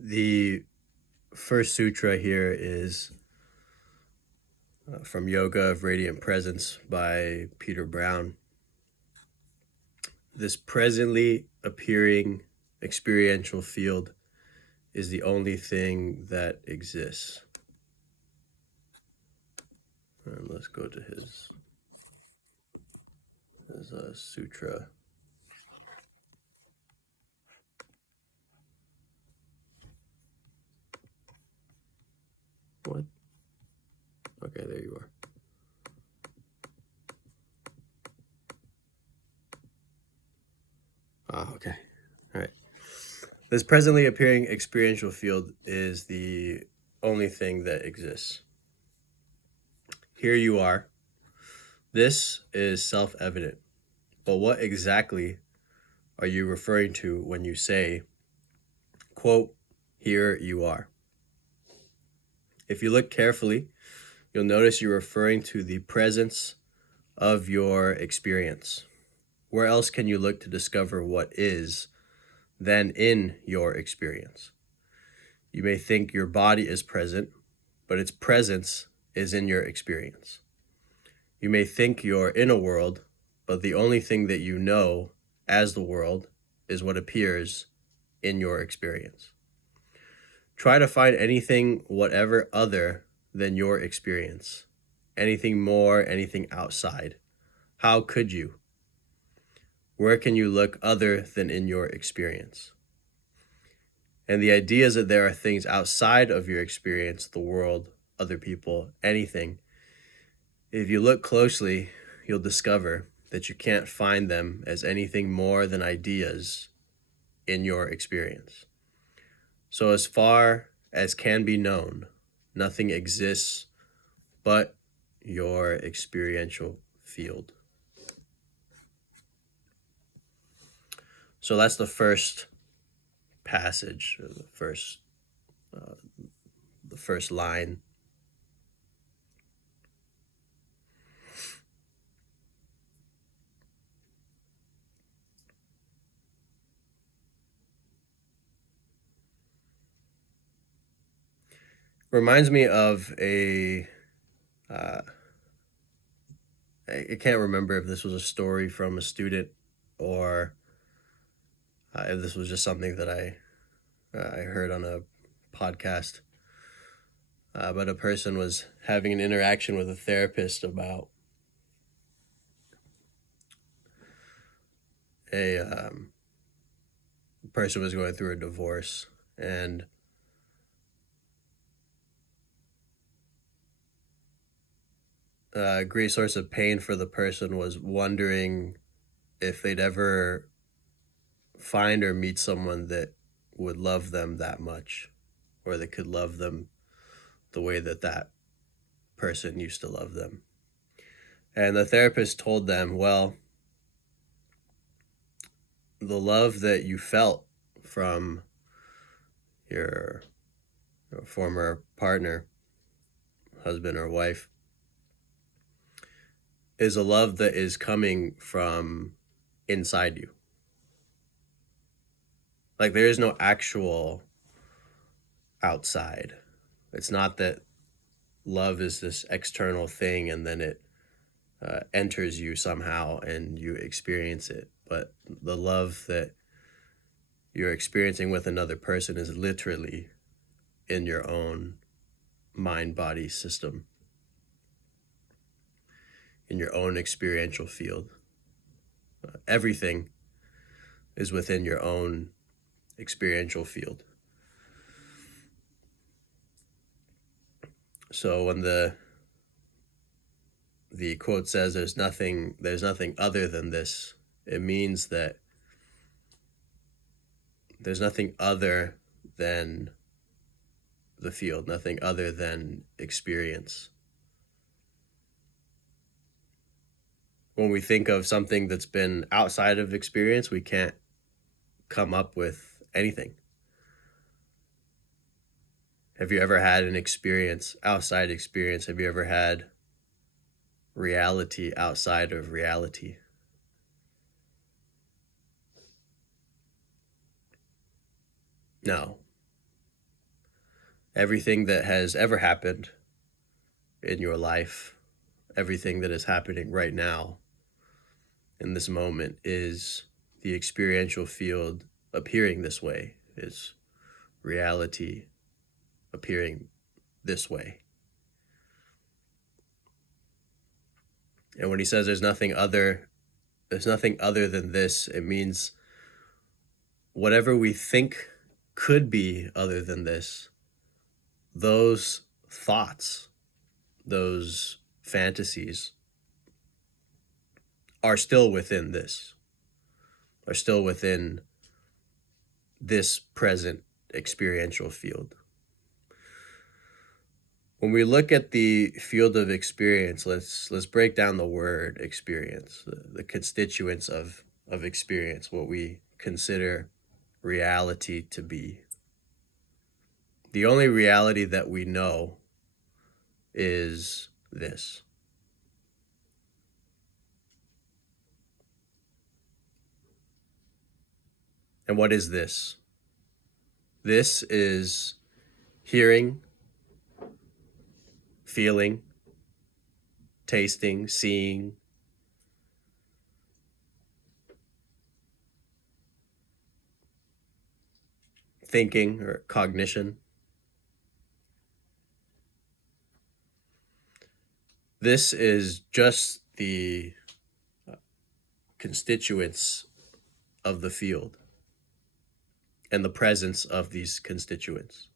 The first sutra here is from Yoga of Radiant Presence by Peter Brown. This presently appearing experiential field is the only thing that exists. And let's go to his sutra. What? Okay, there you are. Okay. All right. This presently appearing experiential field is the only thing that exists. Here you are. This is self-evident. But what exactly are you referring to when you say, quote, here you are? If you look carefully, you'll notice you're referring to the presence of your experience. Where else can you look to discover what is than in your experience? You may think your body is present, but its presence is in your experience. You may think you're in a world, but the only thing that you know as the world is what appears in your experience. Try to find anything whatever other than your experience, anything more, anything outside. How could you? Where can you look other than in your experience? And the idea is that there are things outside of your experience, the world, other people, anything. If you look closely, you'll discover that you can't find them as anything more than ideas in your experience. So as far as can be known, nothing exists but your experiential field. So that's the first passage, or the first line. Reminds me of I can't remember if this was a story from a student or if this was just something that I heard on a podcast. But a person was having an interaction with a therapist about a person was going through a divorce, and a great source of pain for the person was wondering if they'd ever find or meet someone that would love them that much, or that could love them the way that that person used to love them. And the therapist told them, well, the love that you felt from your former partner, husband or wife, is a love that is coming from inside you. Like, there is no actual outside. It's not that love is this external thing and then it enters you somehow and you experience it. But the love that you're experiencing with another person is literally in your own mind-body system, in your own experiential field. Everything is within your own experiential field. So when the quote says there's nothing other than this, it means that there's nothing other than the field, nothing other than experience. When we think of something that's been outside of experience, we can't come up with anything. Have you ever had an experience, outside experience? Have you ever had reality outside of reality? No. Everything that has ever happened in your life, everything that is happening right now in this moment is the experiential field appearing this way, is reality appearing this way. And when he says there's nothing other than this, it means whatever we think could be other than this, those thoughts, those fantasies are still within this, are still within this present experiential field. When we look at the field of experience, let's break down the word experience, the constituents of experience, what we consider reality to be. The only reality that we know is this. And what is this? This is hearing, feeling, tasting, seeing, thinking, or cognition. This is just the constituents of the field and the presence of these constituents.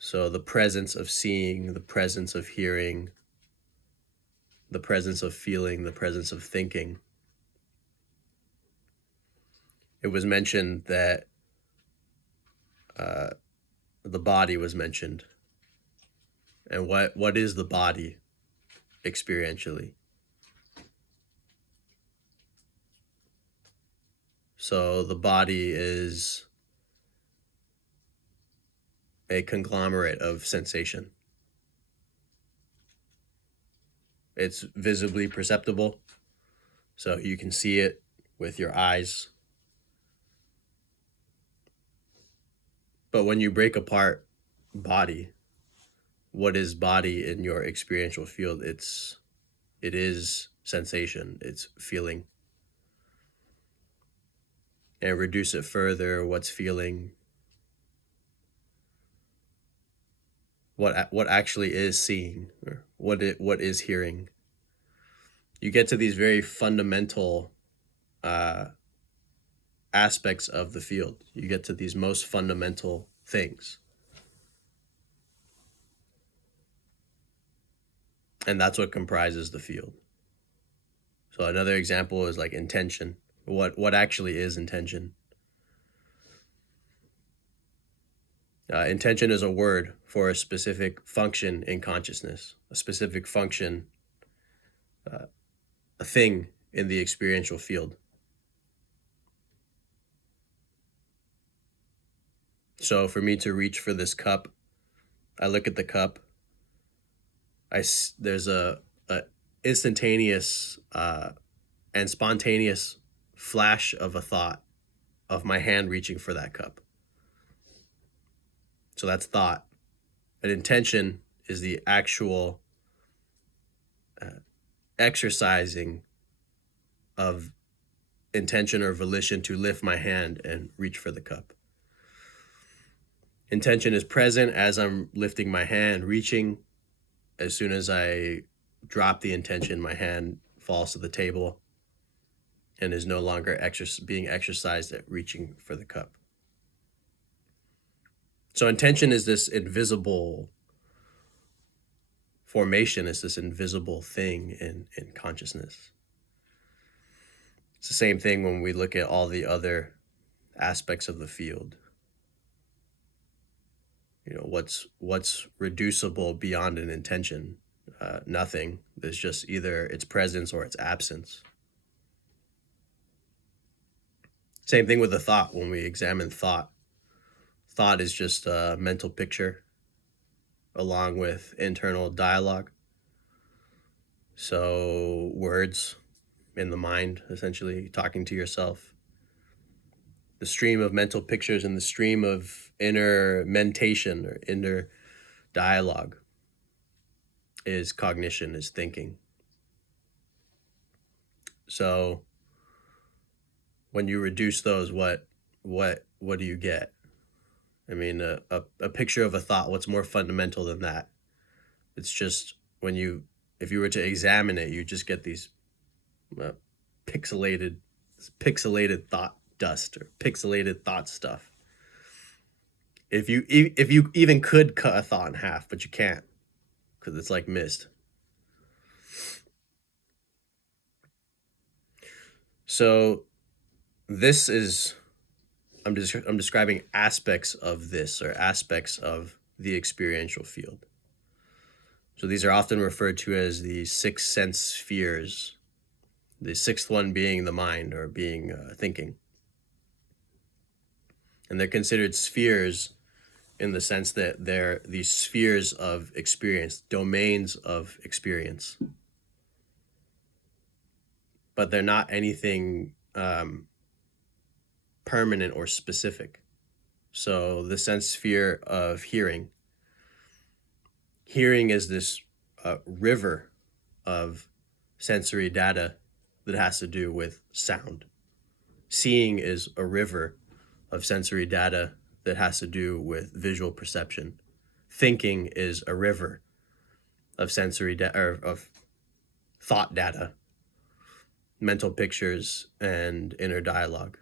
So the presence of seeing, the presence of hearing, the presence of feeling, the presence of thinking. It was mentioned that the body was mentioned. And what is the body experientially? So the body is a conglomerate of sensation. It's visibly perceptible, so you can see it with your eyes. But when you break apart body, what is body in your experiential field? It is sensation, it's feeling. And reduce it further, what's feeling? What actually is seeing, or what is hearing? You get to these very fundamental aspects of the field. You get to these most fundamental things. And that's what comprises the field. So another example is like intention. What actually is intention? Intention is a word for a specific function in consciousness, a specific function, a thing in the experiential field. So for me to reach for this cup, I look at the cup. There's a instantaneous and spontaneous flash of a thought of my hand reaching for that cup. So that's thought. An intention is the actual exercising of intention or volition to lift my hand and reach for the cup. Intention is present as I'm lifting my hand, reaching. As soon as I drop the intention, my hand falls to the table and is no longer being exercised at reaching for the cup. So intention is this invisible formation, is this invisible thing in consciousness. It's the same thing when we look at all the other aspects of the field. You know, what's reducible beyond an intention? Nothing. There's just either its presence or its absence. Same thing with the thought. When we examine thought, thought is just a mental picture along with internal dialogue. So words in the mind, essentially talking to yourself. the stream of mental pictures and the stream of inner mentation or inner dialogue is cognition, is thinking. So when you reduce those, what do you get? I mean, a picture of a thought, what's more fundamental than that? It's just if you were to examine it, you just get these uh, pixelated thought dust or pixelated thought stuff. If you even could cut a thought in half, but you can't because it's like mist. So this is I'm describing aspects of this, or aspects of the experiential field. So these are often referred to as the 6 sense spheres, the 6th one being the mind, or being thinking. And they're considered spheres in the sense that they're these spheres of experience, domains of experience. But they're not anything permanent or specific. So the sense sphere of hearing is this river of sensory data that has to do with sound. Seeing is a river of sensory data that has to do with visual perception. Thinking is a river of sensory data, or of thought data, mental pictures, and inner dialogue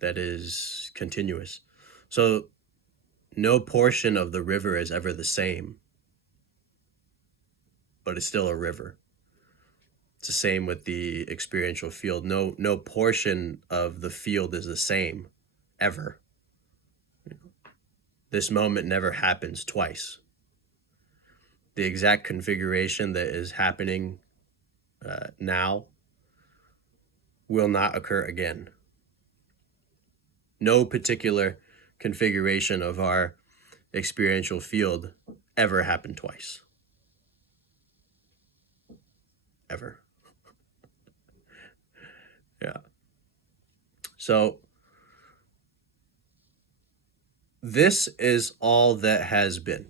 that is continuous. So no portion of the river is ever the same, but it's still a river. It's the same with the experiential field. No portion of the field is the same, ever. This moment never happens twice. The exact configuration that is happening now will not occur again. No particular configuration of our experiential field ever happened twice. Ever. Yeah. So this is all that has been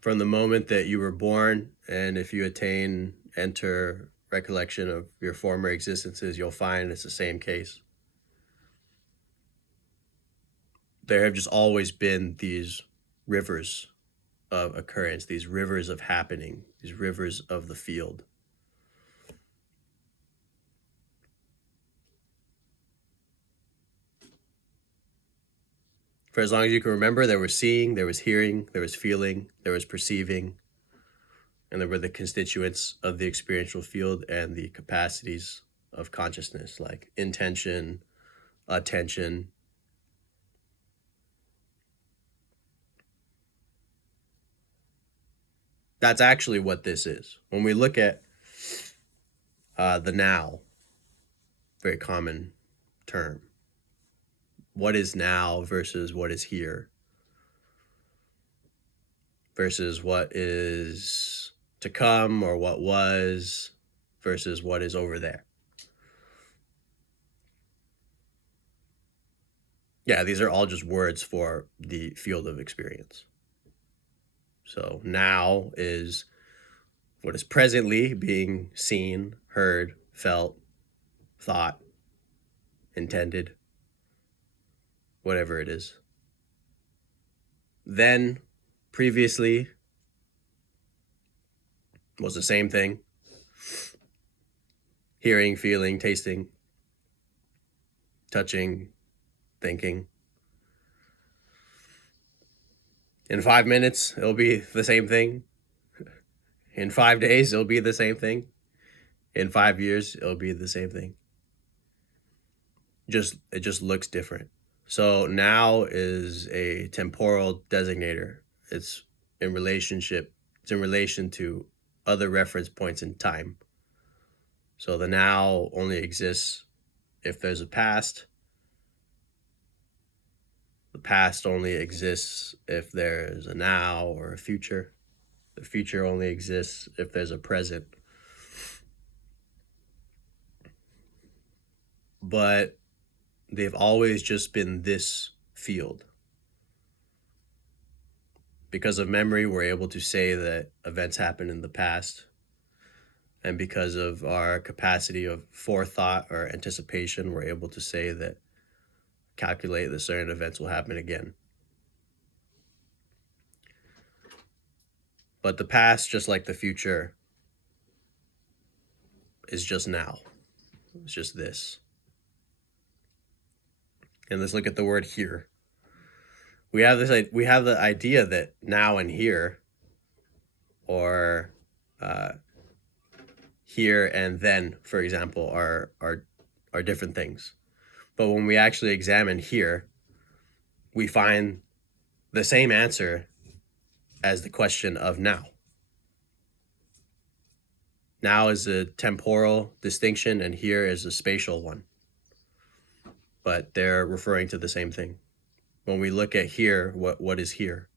from the moment that you were born, and if you enter recollection of your former existences, you'll find it's the same case. There have just always been these rivers of occurrence, these rivers of happening, these rivers of the field. For as long as you can remember, there was seeing, there was hearing, there was feeling, there was perceiving, and there were the constituents of the experiential field and the capacities of consciousness, like intention, attention. That's actually what this is. When we look at the now, very common term, what is now versus what is here, versus what is to come, or what was versus what is over there. Yeah, these are all just words for the field of experience. So now is what is presently being seen, heard, felt, thought, intended, whatever it is. Then, previously, was the same thing. Hearing, feeling, tasting, touching, thinking. In 5 minutes, it'll be the same thing. In 5 days, it'll be the same thing. In 5 years, it'll be the same thing. It just looks different. So now is a temporal designator. It's in relation to other reference points in time. So the now only exists if there's a past. The past only exists if there's a now or a future. The future only exists if there's a present. But they've always just been this field. Because of memory, we're able to say that events happened in the past. And because of our capacity of forethought or anticipation, we're able to say that, calculate that certain events will happen again. But the past, just like the future, is just now. It's just this. And let's look at the word here. We have the idea that now and here, or here and then, for example, are different things. But when we actually examine here, we find the same answer as the question of now. Now is a temporal distinction, and here is a spatial one. But they're referring to the same thing. When we look at here, what is here?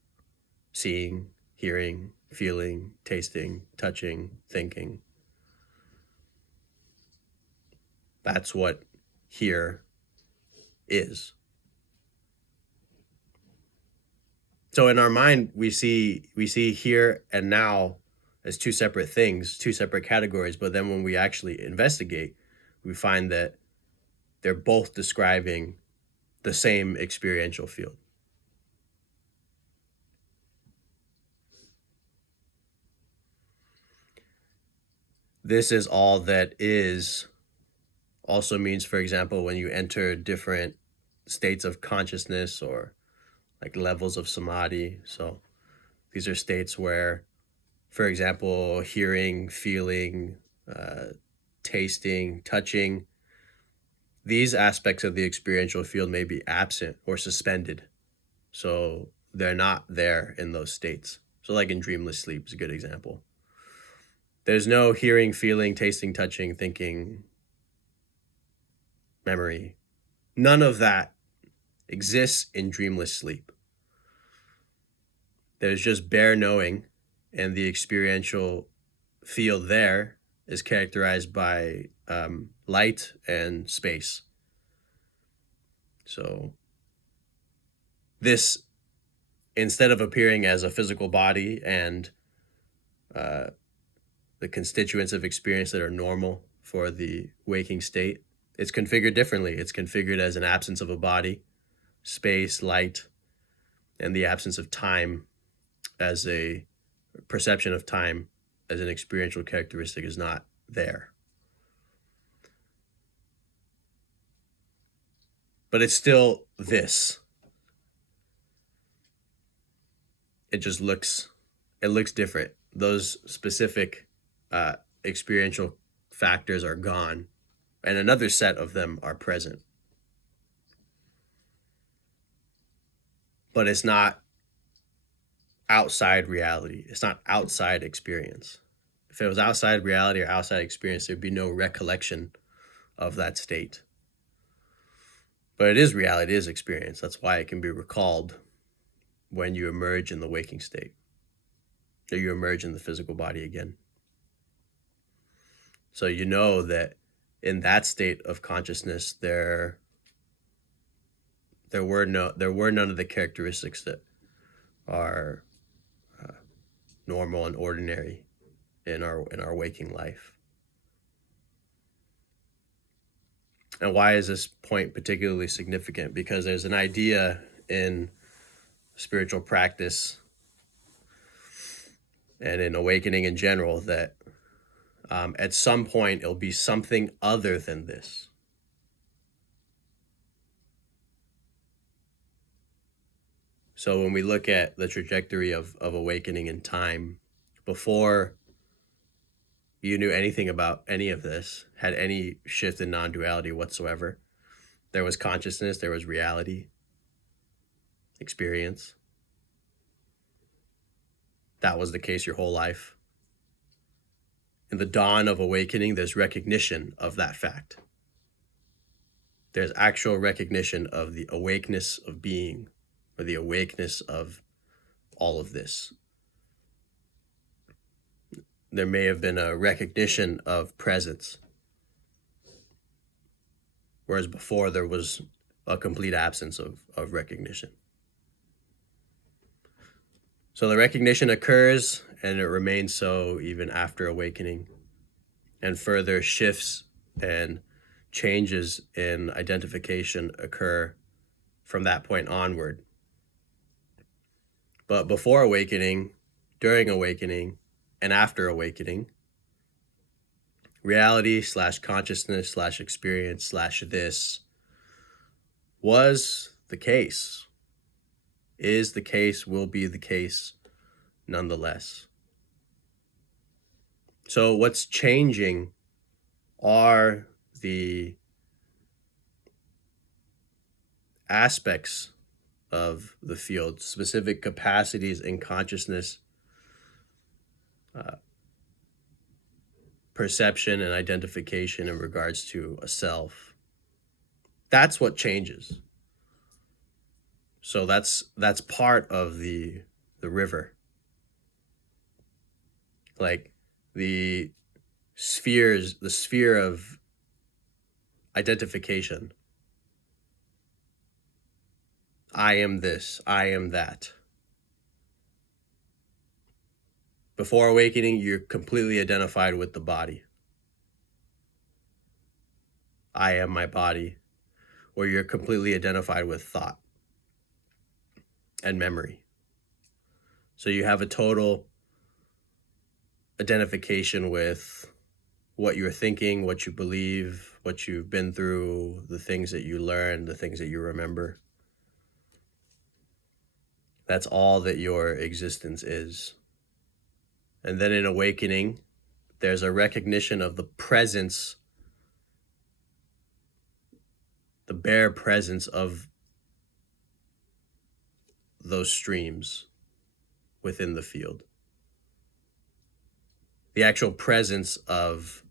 Seeing, hearing, feeling, tasting, touching, thinking. That's what here is. So in our mind, we see here and now as two separate things, two separate categories. But then when we actually investigate, we find that they're both describing the same experiential field. This is all that is also means, for example, when you enter different states of consciousness or like levels of samadhi. So these are states where, for example, hearing, feeling, tasting, touching, these aspects of the experiential field may be absent or suspended. So they're not there in those states. So like in dreamless sleep is a good example. There's no hearing, feeling, tasting, touching, thinking, memory. None of that exists in dreamless sleep. There's just bare knowing, and the experiential field there is characterized by light and space. So this, instead of appearing as a physical body and the constituents of experience that are normal for the waking state, it's configured differently. It's configured as an absence of a body, space, light, and the absence of time as a perception of time as an experiential characteristic is not there. But it's still this. It just looks different. Those specific experiential factors are gone, and another set of them are present. But it's not outside reality. It's not outside experience. If it was outside reality or outside experience, there'd be no recollection of that state. But it is reality, it is experience. That's why it can be recalled when you emerge in the waking state, or you emerge in the physical body again. So you know that in that state of consciousness, there were none of the characteristics that are normal and ordinary in our waking life. And why is this point particularly significant? Because there's an idea in spiritual practice and in awakening in general that at some point it'll be something other than this. So when we look at the trajectory of awakening in time, before you knew anything about any of this, had any shift in non-duality whatsoever, there was consciousness, there was reality, experience. That was the case your whole life. In the dawn of awakening, there's recognition of that fact. There's actual recognition of the awakeness of being, or the awakeness of all of this. There may have been a recognition of presence, whereas before there was a complete absence of recognition. So the recognition occurs and it remains so even after awakening, and further shifts and changes in identification occur from that point onward. But before awakening, during awakening, and after awakening, reality / consciousness / experience / this was the case, is the case, will be the case nonetheless. So what's changing are the aspects of the field, specific capacities in consciousness, perception and identification in regards to a self. That's what changes. So that's part of the river. Like the sphere of identification. I am this, I am that. Before awakening, you're completely identified with the body. I am my body. Or you're completely identified with thought and memory. So you have a total identification with what you're thinking, what you believe, what you've been through, the things that you learn, the things that you remember. That's all that your existence is. And then in awakening, there's a recognition of the presence, the bare presence of those streams within the field. The actual presence of